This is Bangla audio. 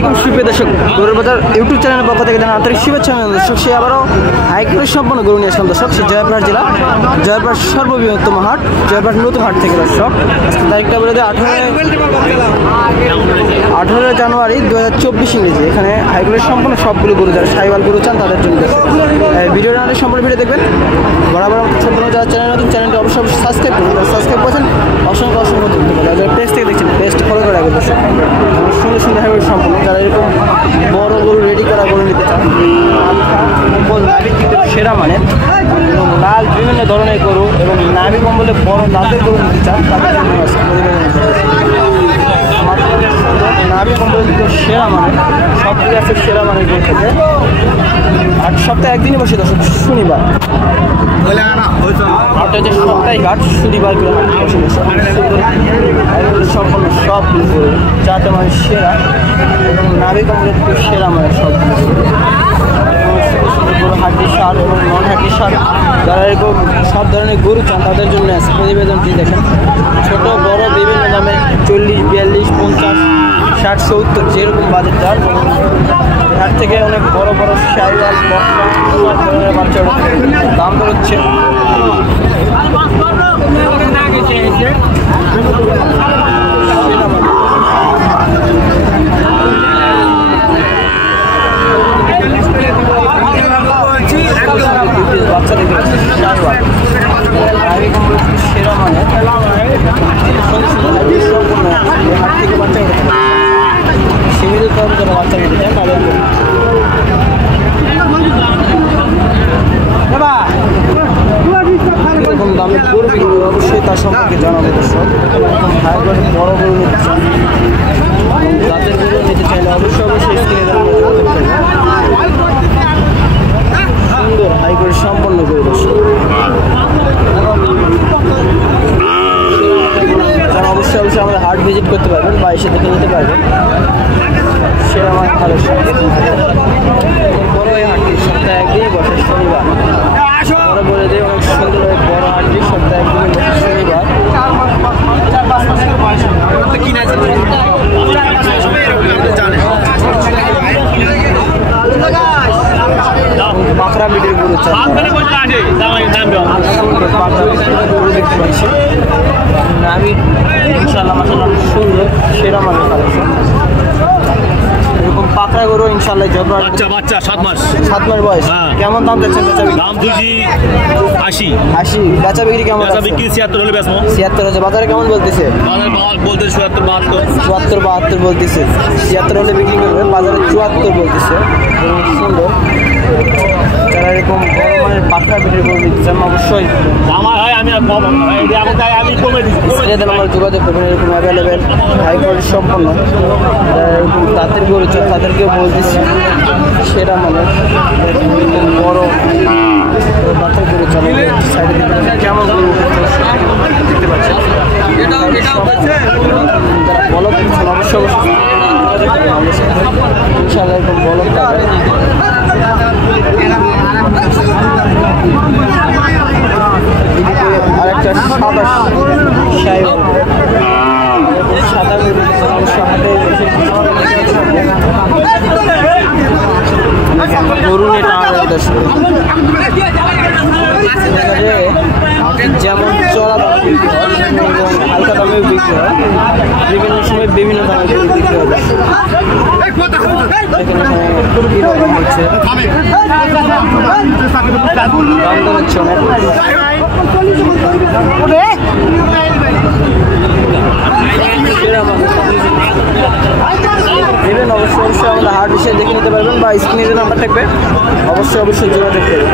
আসসালামু আলাইকুম সুপ্রিয় দর্শক, গরুর বাজার ইউটিউব চ্যানেলের পক্ষ থেকে জানাই আন্তরিক শুভেচ্ছা দর্শক। সে আবারও হাইক্রেট সম্পন্ন গরু নিয়ে আসলাম দর্শক। সে জয়পুরহাট জেলা, জয়পুরহাট সর্ববৃহত্তম হাট, জয়পুরহাট নতুন হাট থেকে দর্শক। আজকে তারিখটা বলে দেয় 18 জানুয়ারি 2024 ইংরেজি। এখানে হাইক্রেট সম্পন্ন সবগুলো গরু, যারা সাইওয়াল গরু চান তাদের জন্য ভিডিও রানের সম্পূর্ণ ভিডিও দেখবেন। বরাবর ছোট যারা চ্যানেল নতুন, চ্যানেলটি অবশ্যই সাবস্ক্রাইব করুন। সাবস্ক্রাইব করেছেন অসংখ্য অসংখ্য ধন্যবাদ। যারা পেজ থেকে দেখছেন পেজটি ফলো করে রাখবেন দর্শক। সুন্দর সুন্দর হাইব্রিড সম্পন্ন, যারা এরকম বড় গরু রেডি করা গরু নিতে চান, নাভি কিন্তু সেরা মানের এবং লাল বিভিন্ন ধরনের গরু এবং নাভি কম্বলে বড় দাঁতের গরু নিতে চান তাদের জন্য নাভি কম্বলে কিন্তু সেরা মানের সবগুলি আছে সেরা মানের গরু থেকে। আর সপ্তাহে একদিনই বসে দর্শক, শনিবার হাটটা যে সপ্তাহে হাট শনিবার করে বসে সম্পূর্ণ সব গরু যাতে মানে সেরা এবং নাভি কম্বলে কিন্তু সেরা মানের সব গরু হাড্ডি সার এবং নন হাড্ডি সার, যারা এরকম সব ধরনের গরু চান তাদের জন্য আছে প্রতিবেদনটি দেখেন। ছোট বড় বিভিন্ন দামে 40, 42, 50, 60, 70 যেরকম বাজেট যার হাট থেকে অনেক বড় বড় সাইওয়াল বকনা সব ধরনের বাচ্চার দাম হচ্ছে। বাচ্চাদের সেরা মানে হাট থেকে বাচ্চা সীমিত তরফ যারা বাচ্চা নিতে চায় তাদের এরকম দামে গরু বিক্রি অবশ্যই তার সম্পর্কে জানাবো দর্শক। হাইব্রিড বড় গরু নিতে চান, জাতের গরু নিতে চাইলে অবশ্যই সুন্দর হাইব্রিড সম্পন্ন গরু দর্শক। তারা অবশ্যই অবশ্যই আমাদের হাট ভিজিট করতে পারবেন বা এসে দেখে নিতে পারবেন। সেরা আমার ভালো বড় এই হাটটি সপ্তাহে একদিনই বসে শনিবার। বড় বলে দিয়ে অনেক সুন্দর বড় হাটটি সপ্তাহে একদিনই বসে শনিবার। পাখরা বিটের গরু দেখতে পাচ্ছি। আমি ইনশাল্লাহ মাসাল্লাহ সুন্দর সেরা মানের কালেকশন। এরকম পাকড়া গরু ইনশাল্লাহ বাচ্চা 7 মাস বয়স। কেমন দাম যাচ্ছে? দাম 80 বেচা বিক্রি কেমন? বেচা বিক্রি 76 হলে বেচবো। 76 হচ্ছে। বাজারে কেমন বলতেছে? বলতে 74 72 বলতেছে। 76 হলে বিক্রি করবে, বাজারে 74 বলতেছে। সুন্দর, যারা এরকম বড় মানের পাখরা বিক্রি করে দিতে চান অবশ্যই আমার হয় আমি কমে দিচ্ছি। আমার যোগাযোগ করবেন। এরকম অ্যাভেলেবেল হাই কোয়ালিটি সম্পন্ন যারা এরকম দাঁতের গরু চান তাদেরকেও বলতেছি সেরা মানে বড় দাঁতের গরু চান সাইডে কেমন গরু দেখতে পাচ্ছেন। বলক দিচ্ছেন অবশ্যই ইনশাআল্লাহ এরকম বলক আর একটা সাদা সাদা গরু নিয়ে যেমন চড়া দামে বিক্রি হয় এবং হালকা দামেও বিক্রি হয়, বিভিন্ন সময় বিভিন্ন দামে বিক্রি হয়। এরকম হচ্ছে অবশ্যই আমাদের হাট বিষয়ে দেখে নিতে পারবেন বা স্ক্রিনে যে নাম্বার থাকবে অবশ্যই যোগাযোগ করবেন।